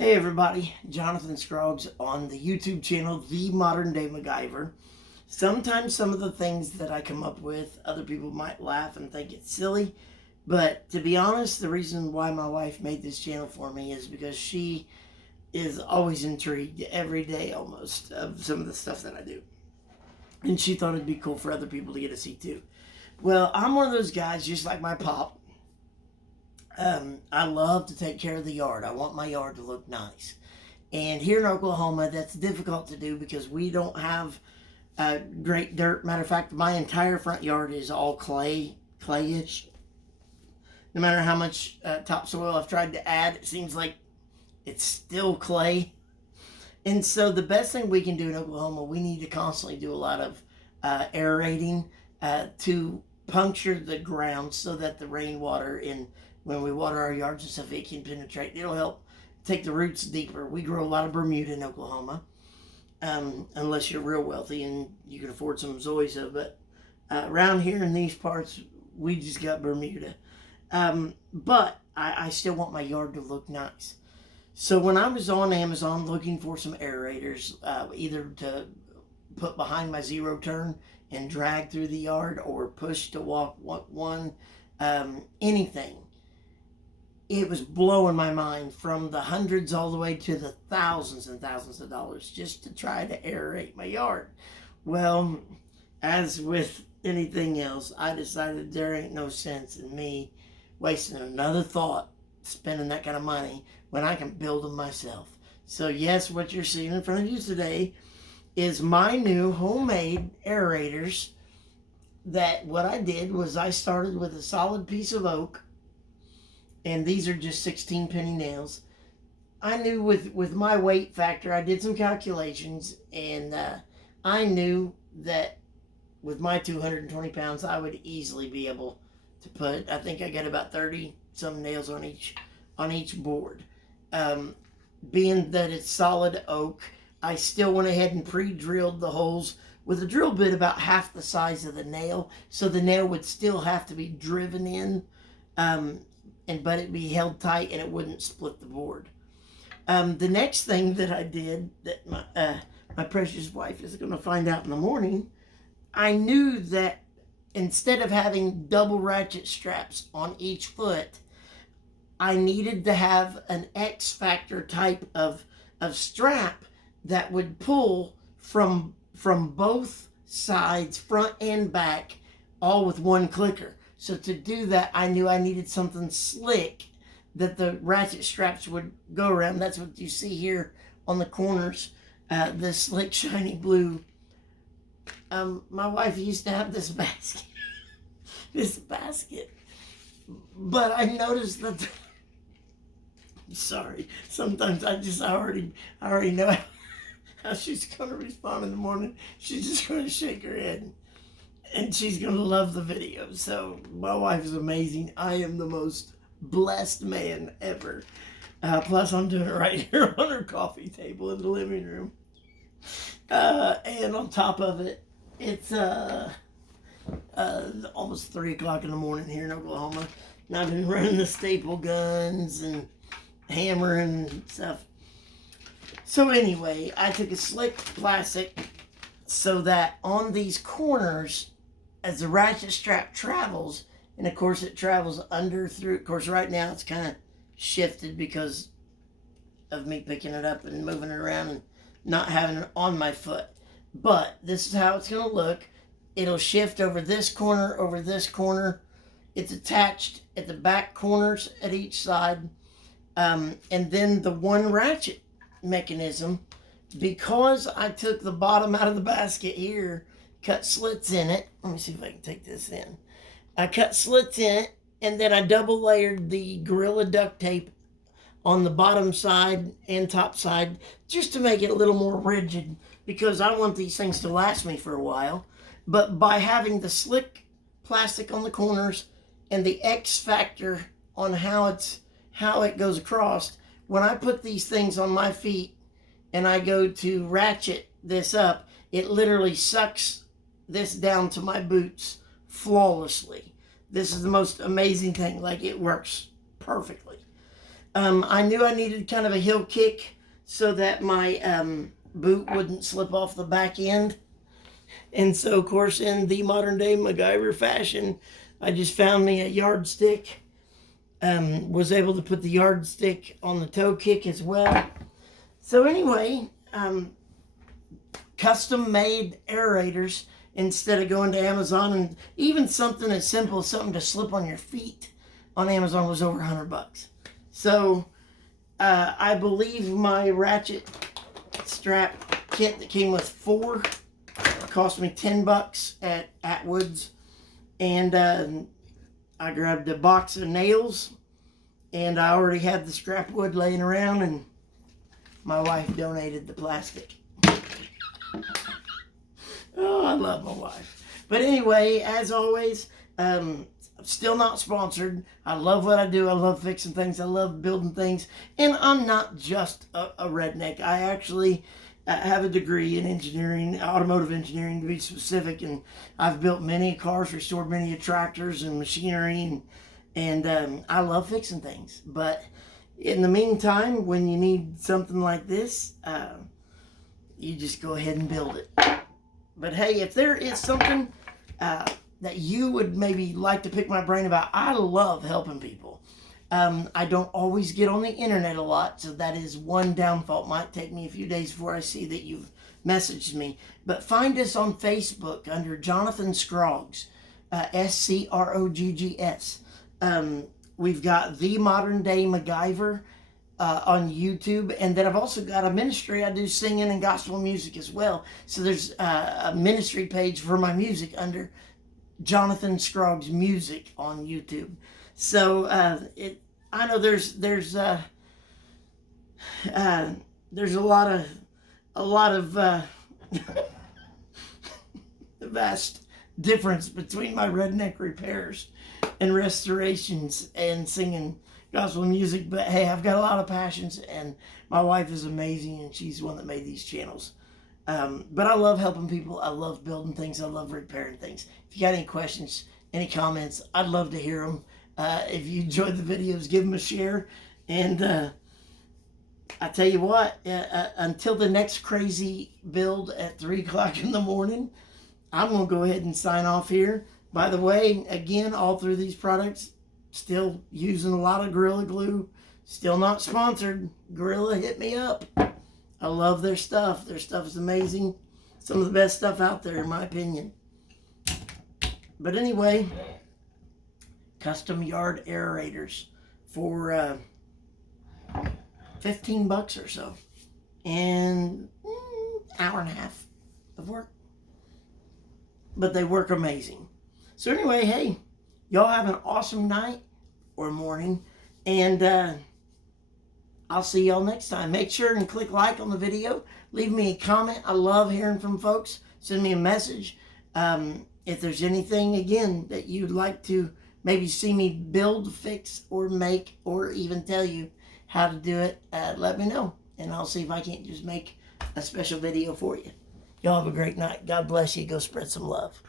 Hey everybody, Jonathan Scroggs on the YouTube channel, The Modern Day MacGyver. Sometimes some of the things that I come up with, other people might laugh and think it's silly, but to be honest, the reason why my wife made this channel for me is because she is always intrigued every day almost of some of the stuff that I do. And she thought it'd be cool for other people to get to see too. Well, I'm one of those guys, just like my pop. I love to take care of the yard. I want my yard to look nice. And here in Oklahoma, that's difficult to do because we don't have great dirt. Matter of fact, my entire front yard is all clayish. No matter how much topsoil I've tried to add, it seems like it's still clay. And so the best thing we can do in Oklahoma, we need to constantly do a lot of aerating to puncture the ground so that the rainwater when we water our yards and stuff, it can penetrate. It'll help take the roots deeper. We grow a lot of Bermuda in Oklahoma, unless you're real wealthy and you can afford some zoysia. But around here in these parts, we just got Bermuda. But I still want my yard to look nice. So when I was on Amazon looking for some aerators, either to put behind my zero turn and drag through the yard or push to walk one, anything, it was blowing my mind from the hundreds all the way to the thousands and thousands of dollars just to try to aerate my yard. Well, as with anything else, I decided there ain't no sense in me wasting another thought spending that kind of money when I can build them myself. So yes, what you're seeing in front of you today is my new homemade aerators. That what I did was I started with a solid piece of oak, and these are just 16 penny nails. I knew with my weight factor, I did some calculations, and I knew that with my 220 pounds, I would easily be able to put, I think I got about 30 some nails on each board. Being that it's solid oak, I still went ahead and pre-drilled the holes with a drill bit about half the size of the nail, so the nail would still have to be driven in, but it'd be held tight and it wouldn't split the board. The next thing that I did that my precious wife is going to find out in the morning, I knew that instead of having double ratchet straps on each foot, I needed to have an X Factor type of strap that would pull from both sides, front and back, all with one clicker. So to do that, I knew I needed something slick that the ratchet straps would go around. That's what you see here on the corners, this slick, shiny blue. My wife used to have this basket, but I noticed that. Sorry, sometimes I already know how she's going to respond in the morning. She's just going to shake her head. And she's going to love the video. So my wife is amazing. I am the most blessed man ever. Plus, I'm doing it right here on her coffee table in the living room. And on top of it, it's almost 3 o'clock in the morning here in Oklahoma. And I've been running the staple guns and hammering and stuff. So anyway, I took a slick plastic so that on these corners, as the ratchet strap travels, and of course it travels through, of course right now it's kind of shifted because of me picking it up and moving it around and not having it on my foot. But this is how it's going to look. It'll shift over this corner. It's attached at the back corners at each side. And then the one ratchet mechanism, because I took the bottom out of the basket here, cut slits in it. Let me see if I can take this in. I cut slits in it, and then I double layered the Gorilla duct tape on the bottom side and top side just to make it a little more rigid, because I want these things to last me for a while. But by having the slick plastic on the corners and the X Factor on how it goes across, when I put these things on my feet and I go to ratchet this up, it literally sucks this down to my boots flawlessly. This is the most amazing thing. Like, it works perfectly. I knew I needed kind of a heel kick so that my boot wouldn't slip off the back end. And so, of course, in the modern day MacGyver fashion, I just found me a yardstick. Was able to put the yardstick on the toe kick as well. So anyway, custom made aerators instead of going to Amazon, and even something as simple as something to slip on your feet on Amazon was over $100. So I believe my ratchet strap kit that came with 4 cost me $10 at Atwood's, and I grabbed a box of nails, and I already had the scrap wood laying around, and my wife donated the plastic. Oh, I love my wife. But anyway, as always, I'm still not sponsored. I love what I do. I love fixing things. I love building things. And I'm not just a redneck. I actually have a degree in engineering, automotive engineering to be specific. And I've built many cars, restored many tractors and machinery. And I love fixing things. But in the meantime, when you need something like this, you just go ahead and build it. But hey, if there is something that you would maybe like to pick my brain about, I love helping people. I don't always get on the internet a lot, so that is one downfall. It might take me a few days before I see that you've messaged me. But find us on Facebook under Jonathan Scroggs, Scroggs. We've got The Modern Day MacGyver on YouTube, and then I've also got a ministry. I do singing and gospel music as well. So there's a ministry page for my music under Jonathan Scroggs Music on YouTube. So I know there's a lot of vast difference between my redneck repairs and restorations and singing gospel music. But hey, I've got a lot of passions, and my wife is amazing, and she's the one that made these channels. But I love helping people. I love building things. I love repairing things. If you got any questions, any comments, I'd love to hear them. If you enjoyed the videos, give them a share. And I tell you what, until the next crazy build at 3 o'clock in the morning, I'm going to go ahead and sign off here. By the way, again, all through these products, still using a lot of Gorilla Glue. Still not sponsored. Gorilla, hit me up. I love their stuff. Their stuff is amazing. Some of the best stuff out there, in my opinion. But anyway, custom yard aerators for $15 or so. And hour and a half of work. But they work amazing. So anyway, hey, y'all have an awesome night or morning. And I'll see y'all next time. Make sure and click like on the video. Leave me a comment. I love hearing from folks. Send me a message. If there's anything, again, that you'd like to maybe see me build, fix, or make, or even tell you how to do it, let me know. And I'll see if I can't just make a special video for you. Y'all have a great night. God bless you. Go spread some love.